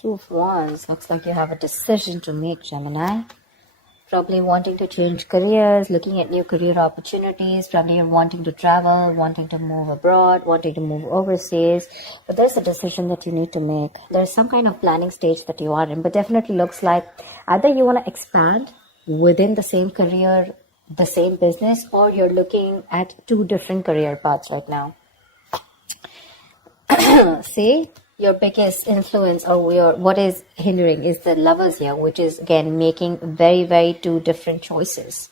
Two of Wands. Looks like you have a decision to make, Gemini. Probably wanting to change careers, looking at new career opportunities. Probably you're wanting to travel, wanting to move abroad, wanting to move overseas. But there's a decision that you need to make. There's some kind of planning stage that you are in. But definitely looks like either you want to expand within the same career, the same business, or you're looking at two different career paths right now. See? Your biggest influence or what is hindering is the Lovers here, which is again making very, very two different choices.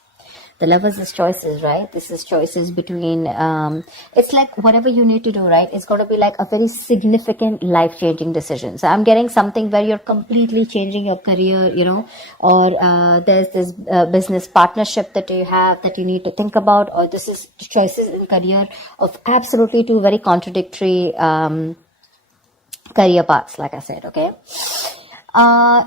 The Lovers is choices, right? This is choices between, it's like whatever you need to do, right? It's going to be like a very significant life-changing decision. So I'm getting something where you're completely changing your career, you know, or there's this business partnership that you have that you need to think about, or this is choices in career of absolutely two very contradictory career paths, like I said, okay?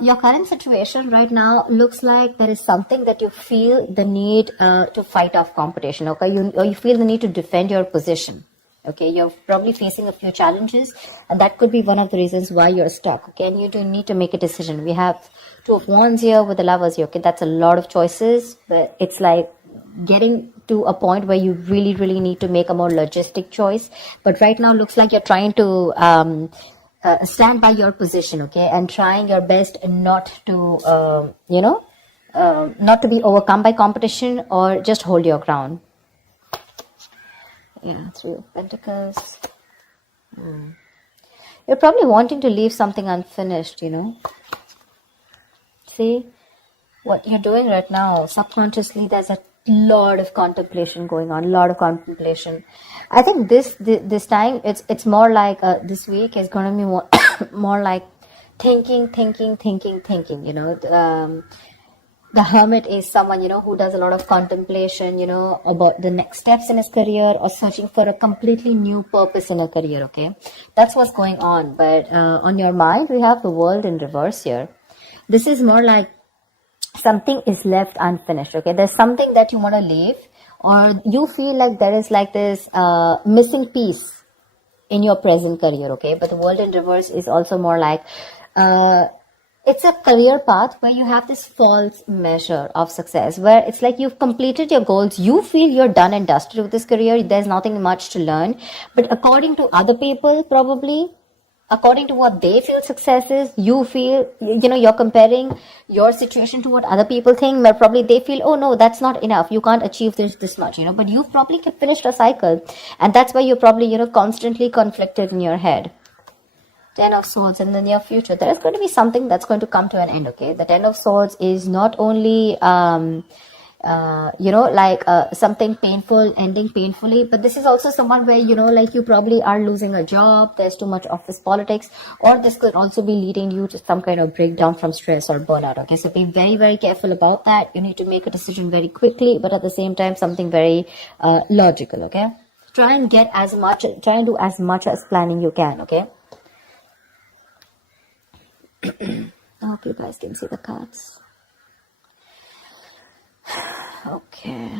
Your current situation right now looks like there is something that you feel the need to fight off competition, okay? You feel the need to defend your position, okay? You're probably facing a few challenges, and that could be one of the reasons why you're stuck, okay? And you do need to make a decision. We have Two of Wands here with the Lovers here, okay? That's a lot of choices, but it's like getting to a point where you really, really need to make a more logistic choice. But right now looks like you're trying to stand by your position, okay, and trying your best not to, not to be overcome by competition, or just hold your ground. Yeah, Three of Pentacles. You're probably wanting to leave something unfinished, you know. See, what you're doing right now, subconsciously, there's a lot of contemplation going on, I think this time it's more like this week is going to be more like thinking, you know. The Hermit is someone, you know, who does a lot of contemplation, you know, about the next steps in his career, or searching for a completely new purpose in a career, okay? That's what's going on. But on your mind, we have the World in reverse here. This is more like something is left unfinished, okay? There's something that you want to leave, or you feel like there is like this missing piece in your present career, okay? But the World in reverse is also more like it's a career path where you have this false measure of success, where it's like you've completed your goals, you feel you're done and dusted with this career, there's nothing much to learn. But according to other people, probably according to what they feel success is, you feel, you know, you're comparing your situation to what other people think, but probably they feel, oh no, that's not enough, you can't achieve this much, you know. But you've probably finished a cycle, and that's why you're probably, you know, constantly conflicted in your head. Ten of Swords. In the near future, there is going to be something that's going to come to an end, okay? The Ten of Swords is not only something painful ending painfully, but this is also someone where, you know, like you probably are losing a job, there's too much office politics, or this could also be leading you to some kind of breakdown from stress or burnout, okay? So be very, very careful about that. You need to make a decision very quickly, but at the same time something very logical, okay? Try and do as much as planning you can, okay? I hope you guys can see the cards. Okay.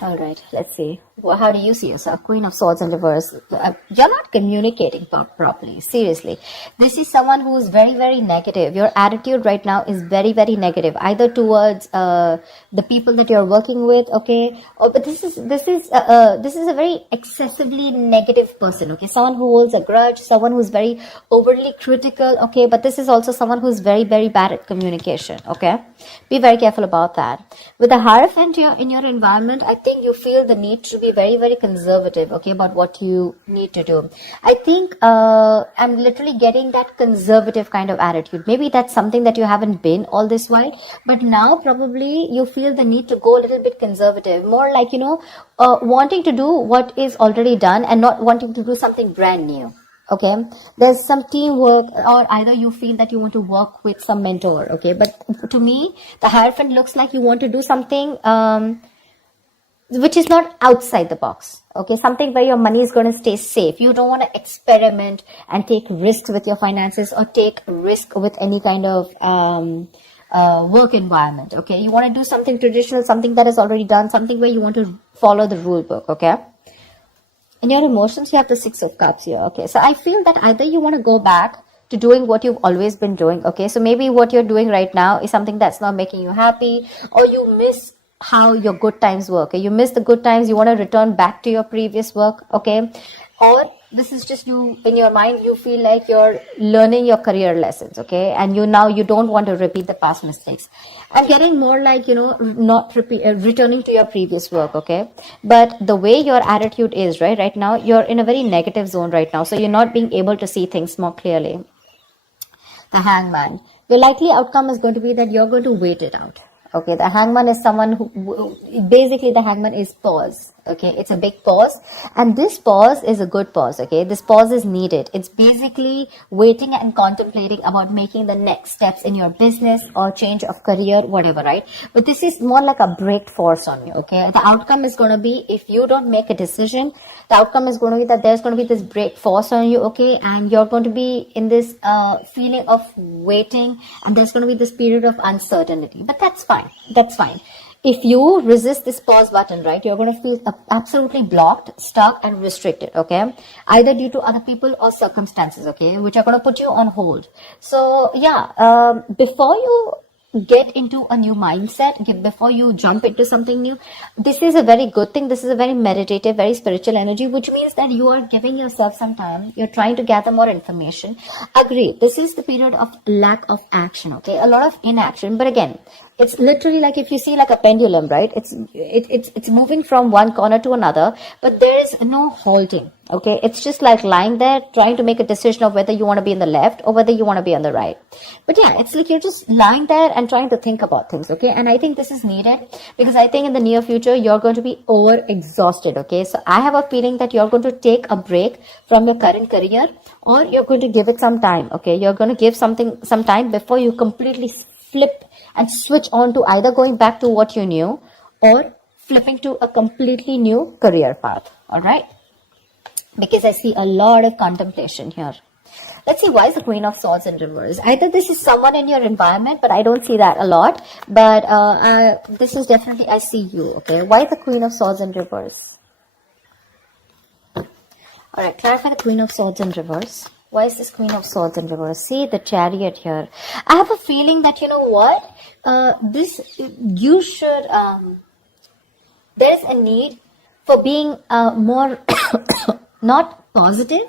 All right, let's see. Well, how do you see yourself? Queen of Swords in reverse. You're not communicating properly. Seriously. This is someone who is very, very negative. Your attitude right now is very, very negative, either towards the people that you're working with, okay? But this is a very excessively negative person, okay? Someone who holds a grudge, someone who's very overly critical, okay? But this is also someone who's very, very bad at communication, okay? Be very careful about that. With the Hierophant here in your environment, I think you feel the need to be very, very conservative, okay, about what you need to do. I think I'm literally getting that conservative kind of attitude. Maybe that's something that you haven't been all this while, but now probably you feel the need to go a little bit conservative, more like, you know, wanting to do what is already done and not wanting to do something brand new. Okay, there's some teamwork, or either you feel that you want to work with some mentor, okay? But to me, the Hierophant looks like you want to do something which is not outside the box, okay? Something where your money is going to stay safe. You don't want to experiment and take risks with your finances, or take risk with any kind of work environment, okay? You want to do something traditional, something that is already done, something where you want to follow the rule book, okay? In your emotions, you have the Six of Cups here. Okay, so I feel that either you want to go back to doing what you've always been doing. Okay, so maybe what you're doing right now is something that's not making you happy, or you miss how your good times were. Okay, you miss the good times, you want to return back to your previous work. Okay, or this is just you in your mind, you feel like you're learning your career lessons. Okay, and you don't want to repeat the past mistakes. I'm getting more like, not returning to your previous work. Okay, but the way your attitude is right now, you're in a very negative zone right now, so you're not being able to see things more clearly. The Hangman. Your likely outcome is going to be that you're going to wait it out. Okay, the Hangman is someone who basically, the Hangman is pause. Okay, it's a big pause, and this pause is a good pause. Okay, this pause is needed. It's basically waiting and contemplating about making the next steps in your business or change of career, whatever, right? But this is more like a break force on you. Okay, the outcome is going to be, if you don't make a decision, the outcome is going to be that there's going to be this break force on you. Okay, and you're going to be in this feeling of waiting, and there's going to be this period of uncertainty. But that's fine. That's fine. If you resist this pause button, right, you're going to feel absolutely blocked, stuck, and restricted. Okay, either due to other people or circumstances. Okay, which are going to put you on hold. So yeah, before you get into a new mindset, before you jump into something new, this is a very good thing. This is a very meditative, very spiritual energy, which means that you are giving yourself some time. You're trying to gather more information. Agree, this is the period of lack of action. Okay, a lot of inaction. But again, it's literally like, if you see like a pendulum, right? It's moving from one corner to another, but there is no halting. Okay, it's just like lying there trying to make a decision of whether you want to be in the left or whether you want to be on the right. But yeah, it's like you're just lying there and trying to think about things. Okay, and I think this is needed, because I think in the near future you're going to be over exhausted. Okay, so I have a feeling that you're going to take a break from your current career, or you're going to give it some time. Okay, you're going to give some time before you completely flip and switch on to either going back to what you knew or flipping to a completely new career path. All right, because I see a lot of contemplation here. Let's see, why is the Queen of Swords in reverse? Either this is someone in your environment, but I don't see that a lot. But this is definitely, I see you. Okay, why the Queen of Swords in reverse? All right, clarify the Queen of Swords in reverse. Why is this Queen of Swords in reverse? See the Chariot here. I have a feeling that, you know what, you should, there's a need for being more, not positive,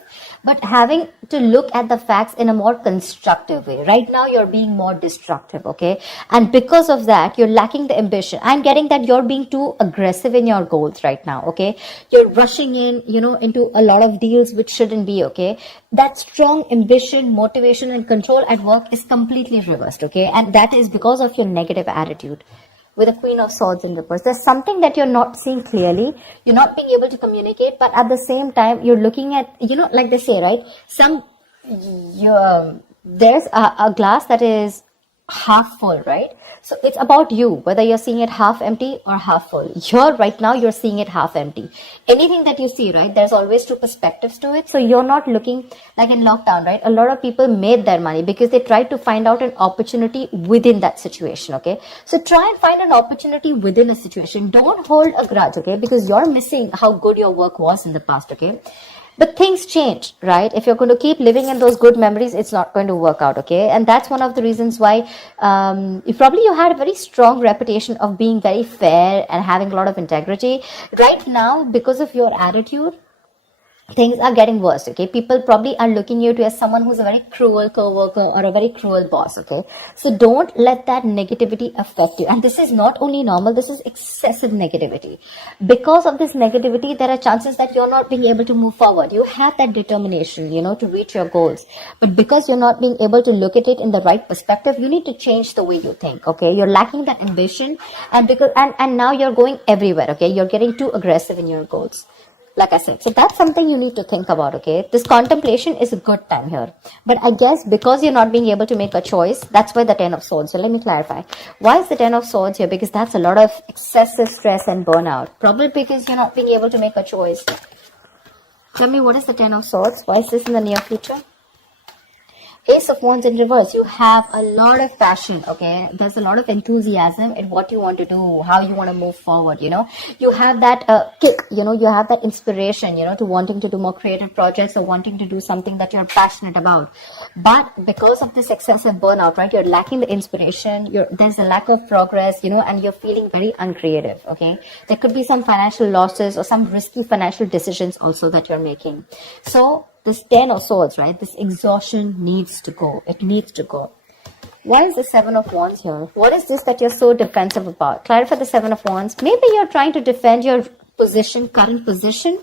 but having to look at the facts in a more constructive way. Right now, you're being more destructive, okay? And because of that, you're lacking the ambition. I'm getting that you're being too aggressive in your goals right now, okay? You're rushing in, into a lot of deals which shouldn't be, okay? That strong ambition, motivation, and control at work is completely reversed, okay? And that is because of your negative attitude. With the Queen of Swords in reverse, there's something that you're not seeing clearly. You're not being able to communicate, but at the same time, you're looking at, like they say, right? There's a glass that is half full, right? So it's about you, whether you're seeing it half empty or half full. Right now, you're seeing it half empty. Anything that you see, right, there's always two perspectives to it. So you're not looking like in lockdown, right? A lot of people made their money because they tried to find out an opportunity within that situation, okay? So try and find an opportunity within a situation. Don't hold a grudge, okay? Because you're missing how good your work was in the past, okay? But things change, right? If you're going to keep living in those good memories, it's not going to work out, okay? And that's one of the reasons why you had a very strong reputation of being very fair and having a lot of integrity. Right now, because of your attitude, things are getting worse, okay? People probably are looking you to as someone who's a very cruel co-worker or a very cruel boss, okay? So don't let that negativity affect you. And this is not only normal, this is excessive negativity. Because of this negativity, there are chances that you're not being able to move forward. You have that determination, to reach your goals. But because you're not being able to look at it in the right perspective, you need to change the way you think, okay? You're lacking that ambition, and now you're going everywhere, okay? You're getting too aggressive in your goals. Like I said, so that's something you need to think about, okay? This contemplation is a good time here. But I guess because you're not being able to make a choice, that's why the Ten of Swords. So let me clarify. Why is the Ten of Swords here? Because that's a lot of excessive stress and burnout. Probably because you're not being able to make a choice. Tell me, what is the Ten of Swords? Why is this in the near future? Ace of Wands in reverse, you have a lot of passion, okay? There's a lot of enthusiasm in what you want to do, how you want to move forward, you know? You have that kick, you know, you have that inspiration, you know, to wanting to do more creative projects or wanting to do something that you're passionate about. But because of this excessive burnout, right, you're lacking the inspiration, there's a lack of progress, you know, and you're feeling very uncreative, okay? There could be some financial losses or some risky financial decisions also that you're making. So, this 10 of Swords, right? This exhaustion needs to go. It needs to go. Why is the 7 of Wands here? What is this that you're so defensive about? Clarify the 7 of Wands. Maybe you're trying to defend your position, current position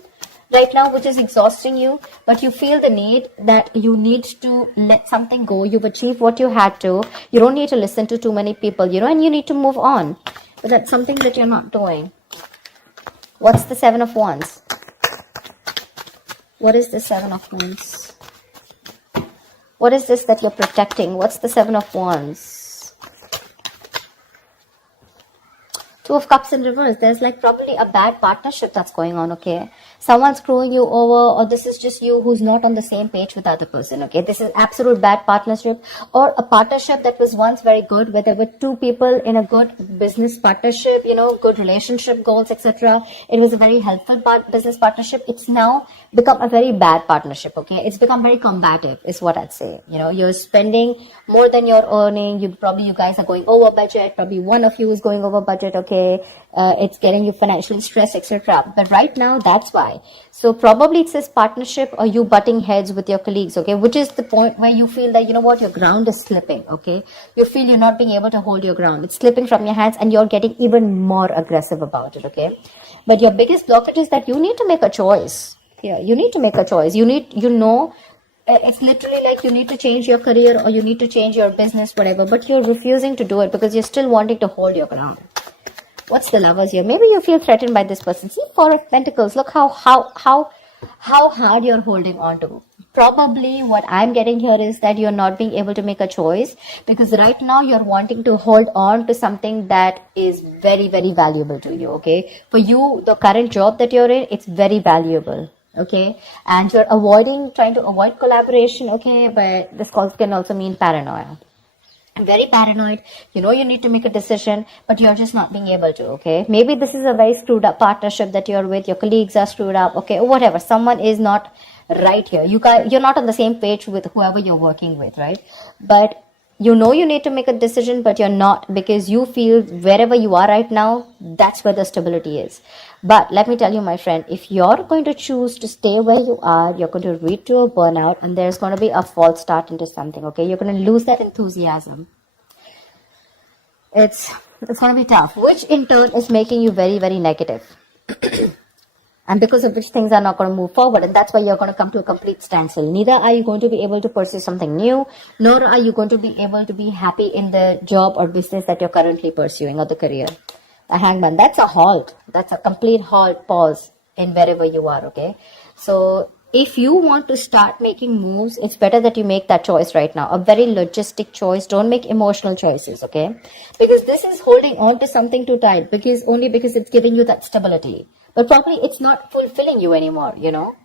right now, which is exhausting you, but you feel the need that you need to let something go. You've achieved what you had to. You don't need to listen to too many people, you know, and you need to move on. But that's something that you're not doing. What's the 7 of Wands? What is the 7 of Wands? What is this that you're protecting? What's the 7 of Wands? 2 of Cups in reverse. There's like probably a bad partnership that's going on, okay? Someone's screwing you over, or this is just you who's not on the same page with the other person, okay? This is absolute bad partnership, or a partnership that was once very good, where there were two people in a good business partnership, you know, good relationship goals, etc. It was a very helpful business partnership. It's now become a very bad partnership, okay? It's become very combative, is what I'd say. You know, you're spending more than you're earning. You guys are going over budget. Probably one of you is going over budget, okay? It's getting you financially stressed, etc. But right now, that's why. So probably it's this partnership or you butting heads with your colleagues, okay? Which is the point where you feel that, you know what, your ground is slipping, okay? You feel you're not being able to hold your ground. It's slipping from your hands and you're getting even more aggressive about it, okay? But your biggest blockage is that you need to make a choice. Yeah, you need to make a choice. It's literally like you need to change your career or you need to change your business, whatever, but you're refusing to do it because you're still wanting to hold your ground. What's the Lovers here? Maybe you feel threatened by this person. See, Four of Pentacles. Look how hard you're holding on to. Probably what I'm getting here is that you're not being able to make a choice because right now you're wanting to hold on to something that is very, very valuable to you, okay? For you, the current job that you're in, it's very valuable, okay? And you're trying to avoid collaboration, okay? But this can also mean paranoia. Very paranoid, you know you need to make a decision, but you're just not being able to, okay? Maybe this is a very screwed up partnership that you're with, your colleagues are screwed up, okay, or whatever, someone is not right here. You're not on the same page with whoever you're working with, right? But you know you need to make a decision, but you're not because you feel wherever you are right now, that's where the stability is. But let me tell you, my friend, if you're going to choose to stay where you are, you're going to lead to a burnout and there's going to be a false start into something, okay? You're going to lose that enthusiasm. It's going to be tough, which in turn is making you very, very negative. And because of which things are not going to move forward. And that's why you're going to come to a complete standstill. Neither are you going to be able to pursue something new, nor are you going to be able to be happy in the job or business that you're currently pursuing or the career. A Hangman, that's a halt. That's a complete halt, pause in wherever you are, okay? So if you want to start making moves, it's better that you make that choice right now. A very logistic choice. Don't make emotional choices, okay? Because this is holding on to something too tight because it's giving you that stability. But probably it's not fulfilling you anymore, you know?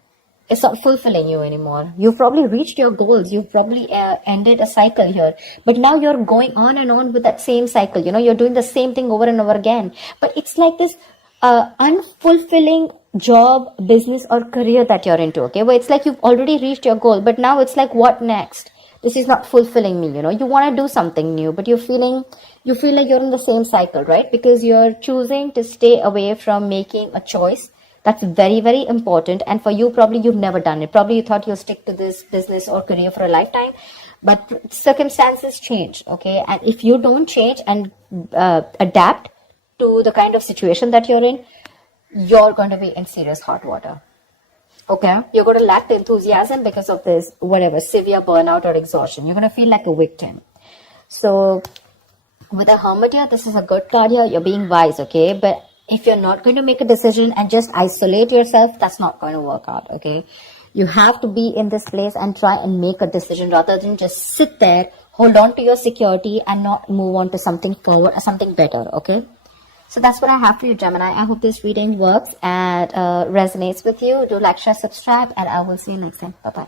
It's not fulfilling you anymore. You've probably reached your goals. You've probably ended a cycle here. But now you're going on and on with that same cycle. You know, you're doing the same thing over and over again. But it's like this unfulfilling job, business or career that you're into, okay? Where it's like you've already reached your goal. But now it's like, what next? This is not fulfilling me, you know? You want to do something new, but you feel like you're in the same cycle, right? Because you're choosing to stay away from making a choice. That's very, very important. And for you, probably you've never done it. Probably you thought you'll stick to this business or career for a lifetime. But circumstances change, okay? And if you don't change and adapt to the kind of situation that you're in, you're going to be in serious hot water. Okay? You're going to lack the enthusiasm because of this, whatever, severe burnout or exhaustion. You're going to feel like a victim. So with a Hermit here, this is a good card here. You're being wise, okay? But if you're not going to make a decision and just isolate yourself, that's not going to work out, okay? You have to be in this place and try and make a decision rather than just sit there, hold on to your security and not move on to something forward or something better, okay? So that's what I have for you, Gemini. I hope this reading works and resonates with you. Do like, share, subscribe, and I will see you next time. Bye-bye.